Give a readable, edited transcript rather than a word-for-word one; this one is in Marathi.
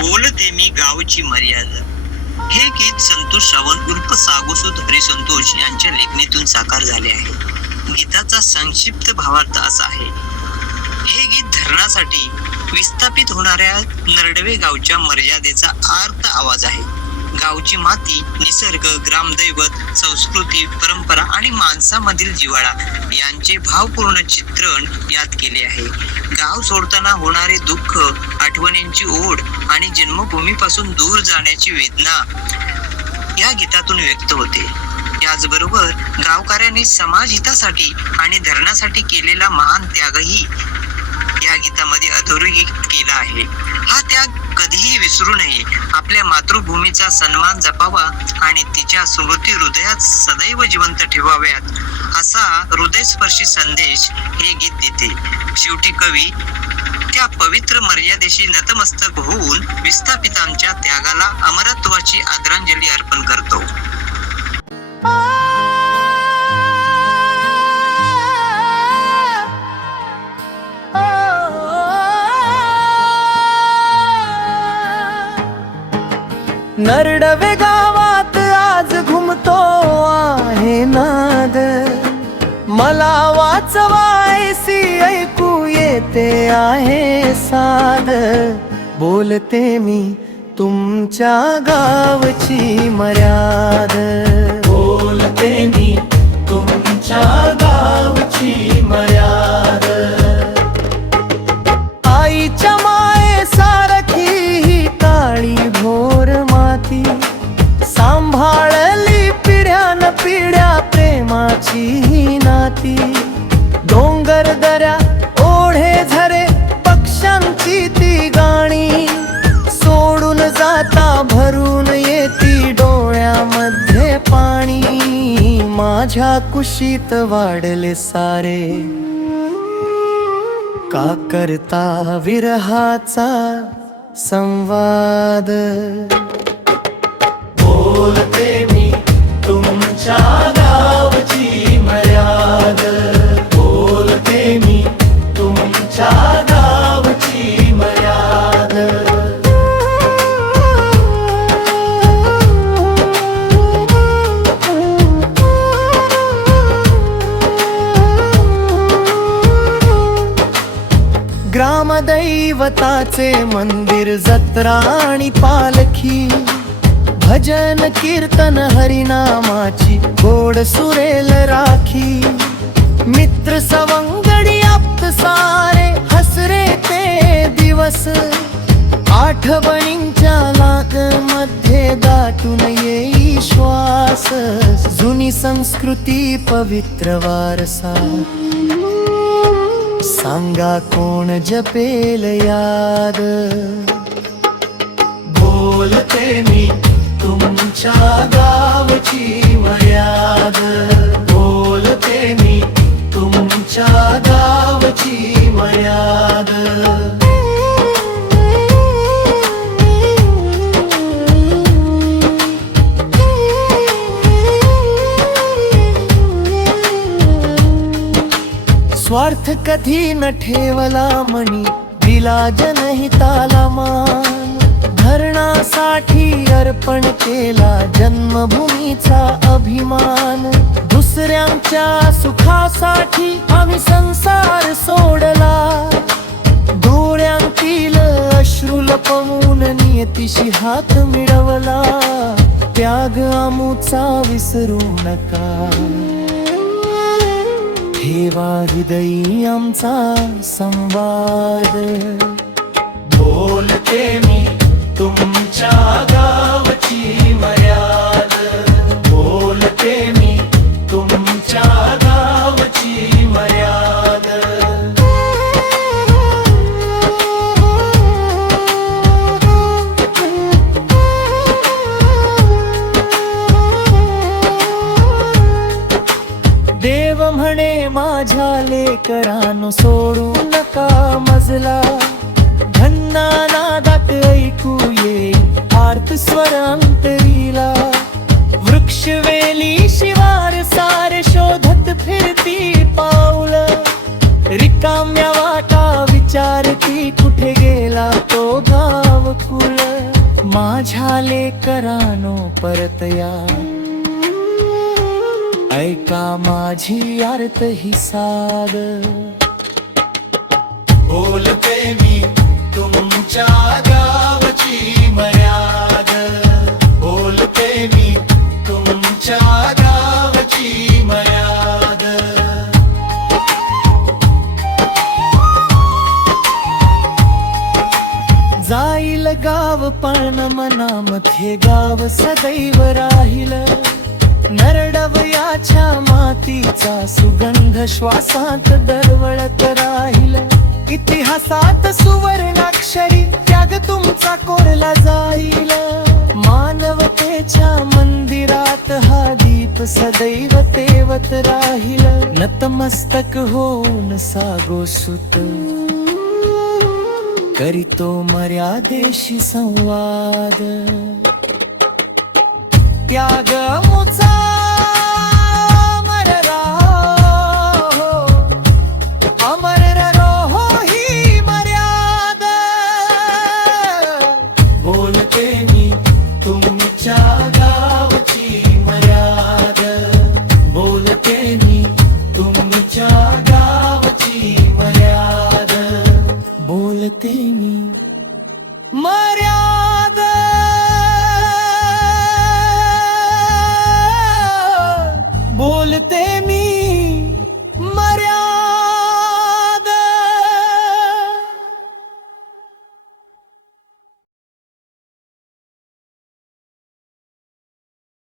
बोलते मी गावची मर्यादा. हे गीत संतोष श्रवण उर्फ सागोसूद हरिसंतोष यांच्या लेखणीतून साकार झाले आहे. गीताचा संक्षिप्त भावार्थ असा आहे. हे गीत धरणासाठी विस्थापित होणाऱ्या नरडवे गावच्या मर्यादेचा आर्त आवाज आहे. गावची माती, निसर्ग, ग्रामदैवत, संस्कृती, परंपरा आणि माणसामधील जिव्हाळा यांचे भावपूर्ण चित्रण यात केले आहे. गाव सोडताना होणारे दुःख, आठवणींची ओढ आणि जन्मभूमीपासून दूर जाण्याची वेदना या गीतातून व्यक्त होते. याचबरोबर गावकऱ्यांनी समाजहितासाठी आणि धरणासाठी केलेला महान त्यागही या गीतामध्ये अधोरेखित केला आहे. हा त्याग कधीही विसरू नये, आपल्या मातृभूमीचा सन्मान जपावा आणि तिच्या स्मृती हृदयात सदैव जिवंत ठेवाव्यात असा हृदयस्पर्शी संदेश हे गीत देते. शेवटी कवी त्या पवित्र मर्यादेशी नतमस्तक होऊन विस्थापितांच्या त्यागाला अमरत्वाची आदरांजली अर्पण करतो. नरडवे गावात आज घुमतो आहे नाद, मला वाचवायसी ऐकू येते आहे साद. बोलते मी तुमच्या गावची मर्याद, बोलते मी तुमच्या गावची मर्याद. आईच्या मायेसारखी ही काळी भोर माती, सांभाळली पिढ्यान पिढ्या प्रेमाची ही नाती. डोंगर दऱ्या, ओढे झरे, पक्ष्यांची ती गाणी, सोडून जाता भरून येती डोळ्यामध्ये पाणी. माझ्या कुशीत वाढले सारे, का करता विरहाचा संवाद. बोलते मी तुमच्या गावची मर्याद, बोलते मी तुमच्या गावची मर्याद. ग्रामदैवताचे मंदिर, जत्रा आणि पालखी, भजन कीर्तन हरिनामाची गोड सुरेल राखी. मित्र सवंगडी आप्त सारे हसरे ते दिवस, आठवणींच्या लाग मध्ये दाटून येई श्वास. जुनी संस्कृती पवित्र वारसा, सांगा कोण जपेल याद. बोलते मी तुमच्या गावची मर्याद, बोलते मी तुमच्या गावची मर्याद. स्वार्थ कधी न ठेवला मनी, दिला जनहिताला मान. धरणासाठी अर्पण केला जन्मभूमीचा अभिमान. दुसऱ्यांच्या सुखासाठी आम्ही संसार सोडला, डोळ्यांतील अश्रू लपवून नियतीशी हात मिळवला. त्याग आमुचा विसरू नका, ठेवा हृदयी आमचा संवाद. बोलते मी तुमच्या गावची मर्याद, बोलते मी तुमच्या गावची मर्याद. देव म्हणे माझ्या लेकरांनो सोडू नका मजला. घन्ना नादात ऐकू येईल आर्त स्वर अंतरीला. वृक्ष वेली शिवार सारे शोधत फिरती पाऊल. रिकाम्या वाटा विचारती कुठे गेला तो गाव कुल. माझ्या लेकरानो परत या, ऐका माझी आर्त ही साद. बोलते मी तुमच्या गावची मर्याद, बोलते मी तुमच्या गावची मर्याद. जाईल गाव पण मनामध्ये गाव सदैव राहील. नरडवयाच्या मातीचा सुगंध श्वासात दरवळत राहील. इतिहासात सुवर्णाक्षरी त्याग तुमचा कोरला जाईल. मानवतेच्या मंदिरात हा दीप सदैव तेवत राहील. नतमस्तक होऊन सागोसुत करीतो मर्यादेशी संवाद. त्याग मुचा अमर राहो, अमर रहो ही मर्यादा. बोलते मी तुमच्या गावची मर्याद, बोलते मी तुमच्या गावची मर्याद, बोलते मी मर्याद. बोलते मी